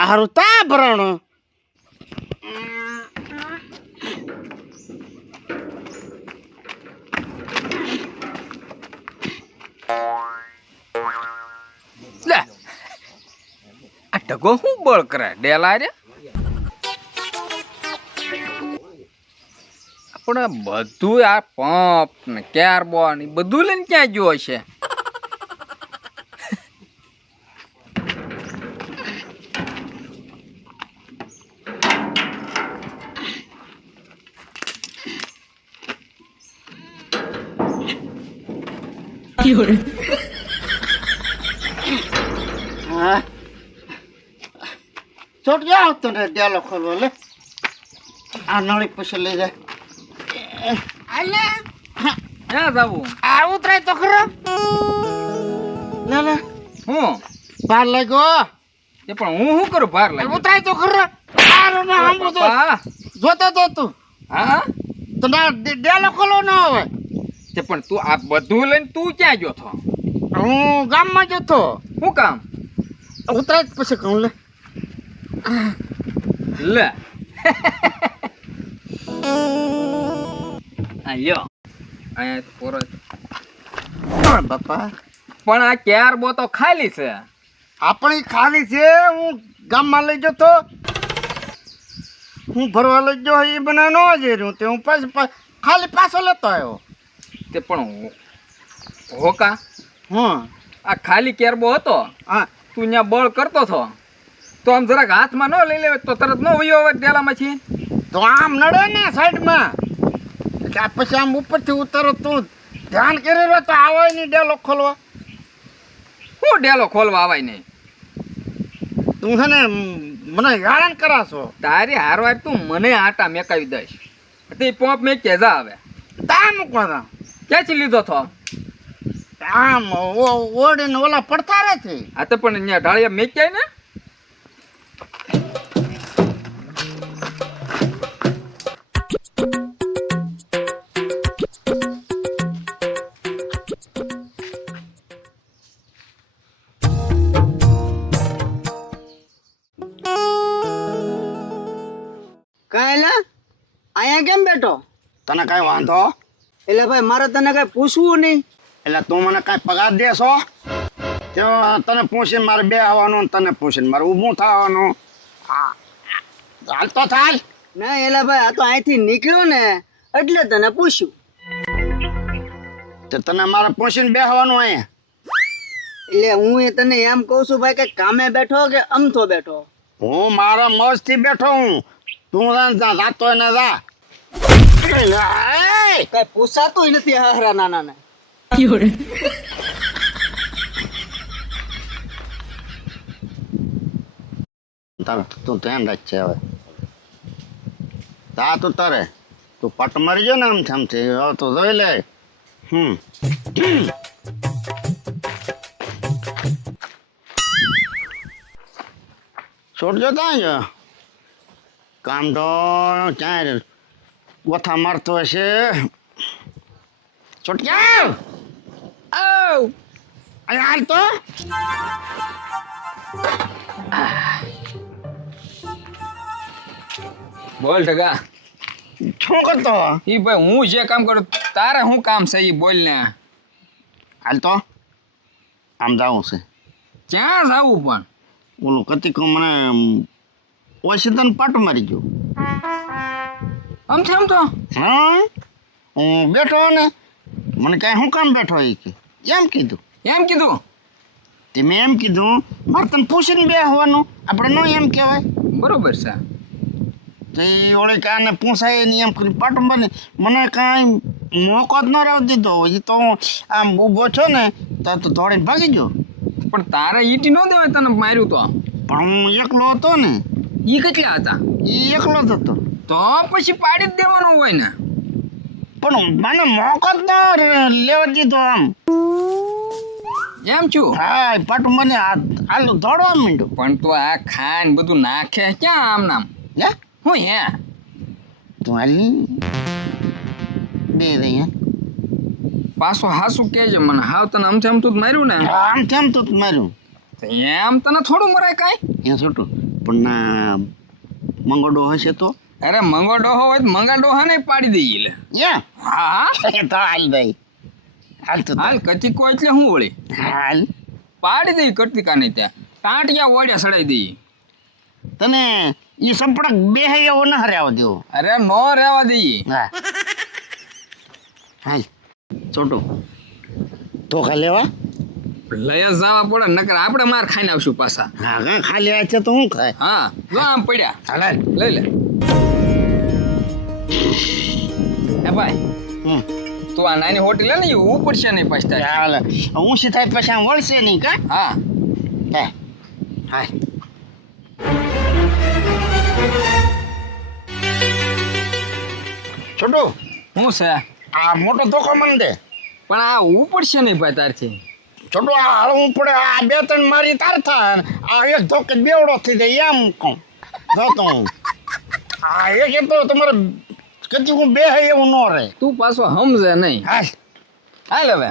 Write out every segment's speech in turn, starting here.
હારું તા ભરાણો લે આ ઢગો શું બળ કરે ડેલા રે આપણે બધું આ પંપ ને કાર્બન બધું લઈને ક્યાં ગયો છે હા છોટ જાઓ તો ને ડેલો ખોલો લે આ નળી પછી લઈ જાય આલે ક્યાં જાવું આ ઉતરાય તો ખરો લે લે હું બહાર લાગ્યો એ પણ હું શું કરું બહાર લાગ્યો ઉતરાય તો ખરો આરો ના આમ તો પપ્પા જોતો તો તું હા તો ના ડેલો ખોલો ના હોય તે પણ તું આ બધું લઈને તું ક્યાં ગયો છો હું ગામમાં જતો શું કામ ઉતરાય પછી કહું લે લે આ લ્યો અહીંયા તો પોરો બાપા પણ આ ક્યાર બો તો ખાલી છે આપણી ખાલી છે હું ગામમાં લઈ જતો હું ભરવા લઈ ગયો એ બના નો જઈ રહ્યું તે હું પાછું ખાલી પાછો લેતો આવ્યો તે પણ હોકા હા આ ખાલી કેરબો હતો હા તું ત્યાં બળ કરતો હતો તો આમ જરાક હાથમાં ન લઈ લેવે તો તરત ન ઉયો આવે ડેલામાંથી તો આમ નડે ને સાઈડમાં કે આ પછી આમ ઉપરથી ઉતરો તું ધ્યાન કરી રહ્યો તો આવે નહીં ડેલો ખોલવા હું ડેલો ખોલવા આવાય નહીં તું છે ને મને હેરાન કરાશો તારી હારવાર તું મને આટા મેકાવી દઈશ તે પોપ મેં કેજા આવે તા મૂકવાના ક્યાંથી લીધો હતો આમ ઓડીને ઓલા પડતા રહે છે આ તો પણ અહીંયા ઢાળિયા મેક્યાય ને કાયલા અહીંયા કેમ બેઠો તને કઈ વાંધો એટલે ભાઈ મારે તને કઈ પૂછવું નહીં એટલે તું મને કઈ પગાર દેશો તો તને પૂછીને મારે બે આવવાનું તને પૂછીને મારે ઊભું થવાનું હાલ તો થાય ના એલા ભાઈ આ તો અહીંથી નીકળ્યો ને એટલે તને પૂછ્યું તો તને મારે પૂછીને બે આવવાનું અહીંયા એટલે હું એ તને એમ કહું છું ભાઈ કે કામે બેઠો કે અમથો બેઠો હું મારા મોજથી બેઠો હું તું જાતો ને જા કઈ પૂછાતું નથી હારા નાના ને તું ધ્યાન રાખજે હવે તા તું તારે તું પટ મરી ગયો ને આમથી હવે તો જોઈ લે છોડજો ત્યાં કામ તો ક્યાં ગોથા મારતો હશે છોટક્યા અહીંયા હાલ તો બોલ ઢગા શું કરતો ઈ ભાઈ હું જે કામ કરું તારે શું કામ છે ઈ બોલ ને હાલ તો આમ જાવું છે ક્યાં જાવું પણ ઓલું કતિક મને ઓછી તને પાટો મારી ગયો આમ તો હા હું બેઠો ને મને કાંઈ શું કામ બેઠો એ કે એમ કીધું એમ કીધું તે મેં એમ કીધું મારે તને પૂછીને બે હોવાનું આપણે ન એમ કહેવાય બરોબર છે તો એ ઓળી કાંઈ પૂછાય નહીં એમ કરી પાટો મારી મને કાંઈ મોકો જ ન રહેવા દીધો હજી તો હું આમ ઊભો છો ને તો દોડીને ભાગી ગયો પણ તારે ઈટી ન દેવાય તને માર્યું તો પણ હું એકલો હતો ને ઈ કેટલા હતા એ એકલો જ હતો તો પછી પાડી જ દેવાનું હોય ને પણ મને મોકો જ ન લેવા દીધો આમ એમ છું હા પાટું મને હાલો દોડવા માંડ્યું પણ તો આ ખાન બધું નાખે ક્યાં આમ નામ હે હું હે તું હાલી બે અહીંયા પાછો હાસું કેજે મને હાવ તને આમ તું જ માર્યું ને આમ તેમ તો માર્યું તો એમ તને થોડું મરાય કાંઈ એ છોટું પણ ના મંગોડો હશે તો અરે મંગો ડોહો હોય તો મંગા ડોહા ને પાડી દઈએ લે. યા હા તો હાલ ભાઈ હાલ તો હાલ કચીકો એટલે શું વળી હાલ પાડી દઈ કટિકાને ત્યાં ટાંટિયા ઓળ્યા સડાઈ દઈએ. તને એ સંપડક બે હે એવો ના હરાવ દેવો અરે નો રહેવા દઈએ. હા હાલ છોટો ધોકા લેવા લઈ જ જવા પડે નકર આપણે માર ખાઈને આવશું પાછા. હા કાં ખાલી આ છે તો હું ખાય હા જો આમ પડ્યા હાલ લઈ લે. એ ભાઈ હમ તું આ નાની હોટલ લે ને એ ઉપડશે નહીં પાછા તારે. ચાલ ઊંચી થાય પછી આમ વળશે નહીં કા હા હે હાય છોટો શું છે આ મોટો ધોકો મને દે પણ આ ઉપડશે નહીં ભાઈ તારથી. છોટો આ હળવું પડે આ બે ત્રણ મારી તાર થાય આ એક ધોકે બેવડો થઈ જાય એમ કહું જોતો હું આ એક એ તો તમારે કદી હું બે હે એવું ન રહે તું પાછો સમજે નહીં. હાલ હાલ હવે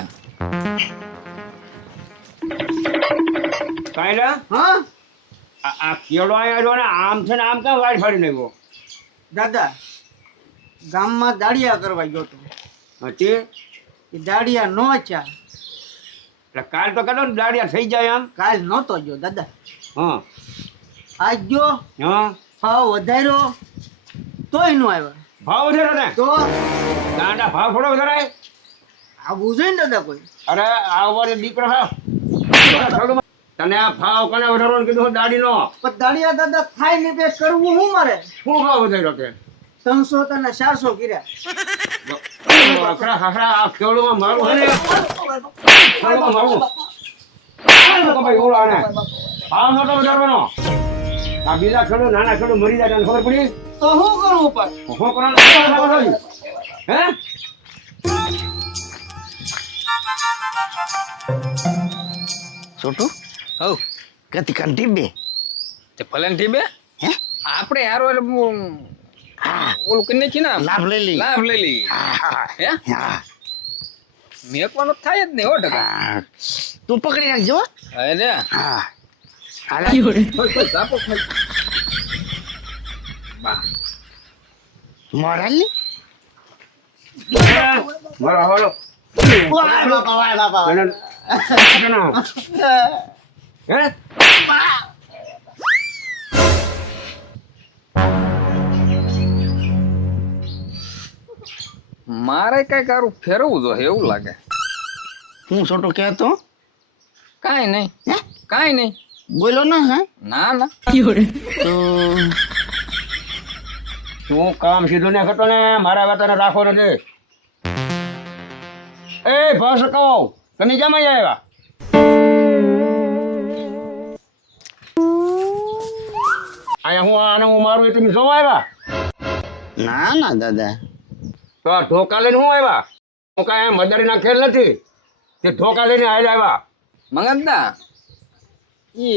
કાયલા હા આ કેળો આવ્યો ને આમ છે ને આમ કાં વાડ ફાડી નાખ્યો દાદા ગામમાં દાડિયા કરવા ગયો તો હા તે એ દાડિયા નો ચા એટલે કાલ તો કદો દાડિયા થઈ જાય આમ કાલ નહોતો ગયો દાદા હા આજ ગયો હા ભાવ વધાર્યો તોય નો આવ્યા ભાવ વધારે ને તો ગાંડા ભાવ થોડો વધારાય આવું જોઈએ ને દાદા કોઈ અરે આ વારે દીકરો હા તને આ ભાવ કને વધારવાનું કીધું દાડીનો પણ દાડિયા દાદા થાય ને બે કરવું હું મારે શું ભાવ વધાર્યો તે 300 અને 400 કર્યા આખરા આખરા આ કેળોમાં મારું હે ને કેળોમાં મારું તો ભાઈ ઓળો આને ભાવ નતો વધારવાનો આ બીજા ખેડૂ નાના ખેડૂ મરી જાય તને ખબર પડી તો શું કરવું પણ શું કરવાનું હે છોટું હવ કતી કંટી બે તે ભલે ને ઠીબે હે આપણે હારો હા ઓલું કરી નાખી ને લાભ લઈ લઈ લાભ લઈ લઈએ. હા હે હા મેકવાનો થાય જ નહીં હો ટકા. હા. તું પકડી રાખજો હો. અરે હા હાલ કોઈ ઝાપો ખાઈ બા મોરલ ની મારો હવાલો વાય બાપા વાય બાપા હે મારે કઈ કારું ફેરવું જોઈએ એવું લાગે. હું છોટો કહેતો કાંઈ નહીં હે કાંઈ નહીં. બોલો ના હા ના ના તો તું કામ સીધું ને કરતો ને મારા વાતને રાખો નથી એ ભાષ કહો તમે જમાઈ આવ્યા અહીંયા હું આને હું મારું એ તમે જોવા આવ્યા ના ના દાદા તો આ ઢોકા લઈને હું આવ્યા હું કાંઈ મદારીના ખેલ નથી તે ઢોકા લઈને આવ્યા મંગતદા એ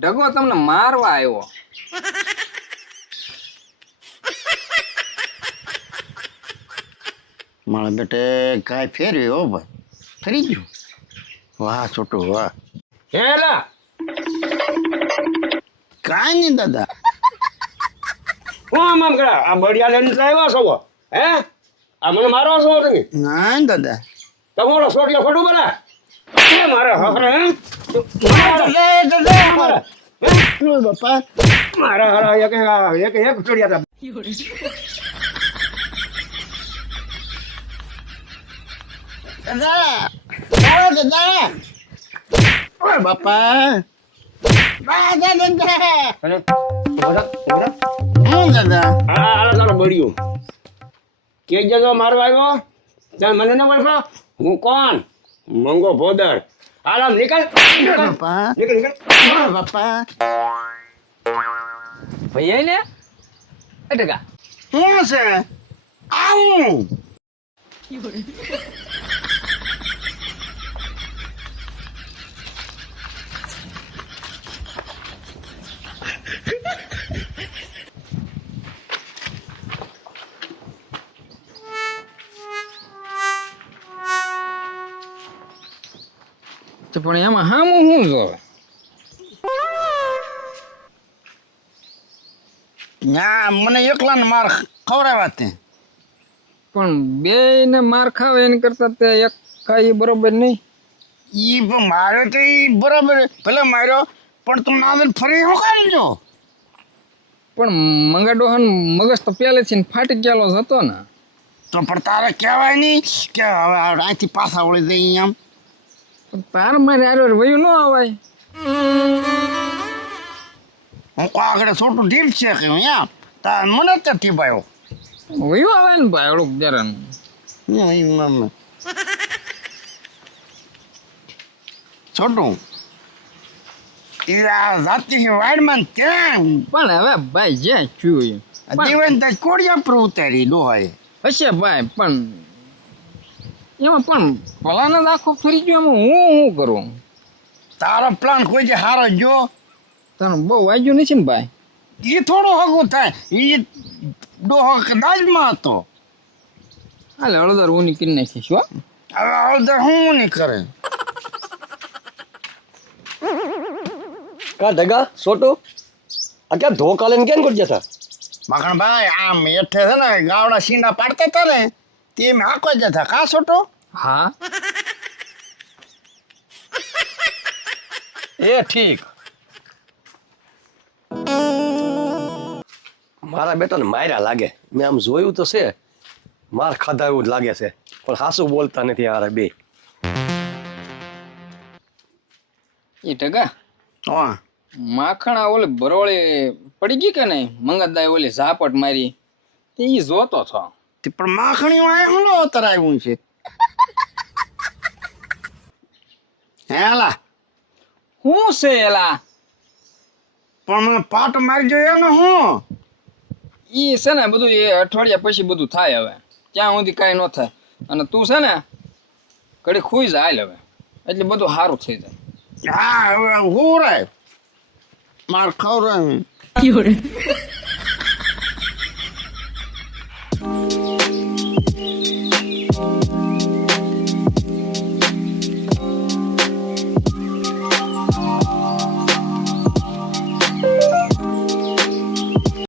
ડગો તમને મારવા આવ્યો. મારા બેટે કાંઈ ફેરવી હો ભાઈ ફરી ગયું વાહ છોટું વાહ હે એલા કાંઈ નહીં દાદા હું આમ કરા આ બળિયા લઈને તો આવ્યા છો હે આ મને મારો છો તમે ના દાદા તમારો સોટિયો ખોટું બોલે મારા હકરા હે બાપા મારા હરા એક ચડિયા હતા દાદા દાદા ઓય બાપા દાદા દાદા હું દાદા ચાલો બળ્યું કે જજો મારવા આવ્યો ત્યાં મને ન ઓળખો હું કોણ મંગો ભોદર હાલ આમ નીકળ બાપા નીકળ નીકળ ઓય બાપા ભાઈ ને એ ટકા શું છે આવું તો પણ એમાં હામું શું જો ના મને એકલાને માર ખવડાવ્યા તે પણ બે ને માર ખાવે એને કરતા તે એક ખાઈ બરોબર નહીં. ઈ માર્યો તો ઈ બરાબર ભલે માર્યો પણ તું નાદલ ફરી શું કરી જો પણ મંગાડોહન મગજ તો પહેલેથી ને ફાટી ગયેલો જ હતો ને. તો પણ તારે કહેવાય નહીં કે હવે અહીંથી પાછા વળી જઈ આમ પણ તાર મારે આરો વયું ન આવાય. હું કો આગળ છોટું ઢીપ છે કે અહીંયા તાર મને જ ટીપાયો વયું આવે ને ભાઈ ઓળું જરા છોટું એ આ જાતિ વાડમાં ત્યાં પણ હવે ભાઈ જ્યાં થયું જીવન તો કોડિયા પર ઉતારી ડોહાએ હશે ભાઈ પણ એમાં પણ પલાને જ આખો ફરી ગયો એમાં હું શું કરું. તારો પ્લાન કોઈ જે હારો જો તને બહુ વાગ્યું નથી ને ભાઈ. એ થોડું હગું થાય એ ડોહો દાજમાં હતો હાલે હળદર ઊની કરી નાખીશ હો. હવે હળદર હું નહીં કરે કા ઢગા સોટો આ ક્યાં ધોકા લઈને કેમ કરી જતા? મખણભાઈ આમ હેઠે છે ને ગાવડા સીંડા પાડતા હતા ને તે મેં હાકો જતા કા છોટો હા એ ઠીક. મારા બેટાને માર્યા લાગે. મેં આમ જોયું તો છે, માર ખાધા એવું જ લાગે છે, પણ હાસું બોલતા નથી યાર બે. એ ટકા હા માખણા ઓલે બરોળી પડી ગઈ કે નહીં મંગતદાય ઓલી ઝાપટ મારી તે ઈ જોતો છો. તે પણ માખણીઓ આ હું અવતર આવ્યું છે હેલા હું છે એલા પણ મને પાટ મારી જોઈએ ને હું ઈ છે ને બધું એ અઠવાડિયા પછી બધું થાય હવે ત્યાં સુધી કાંઈ ન થાય અને તું છે ને ઘડી ખુઈ જા હાલ હવે એટલે બધું સારું થઈ જાય. હા હવે હું રે માર ખવડાવ્યું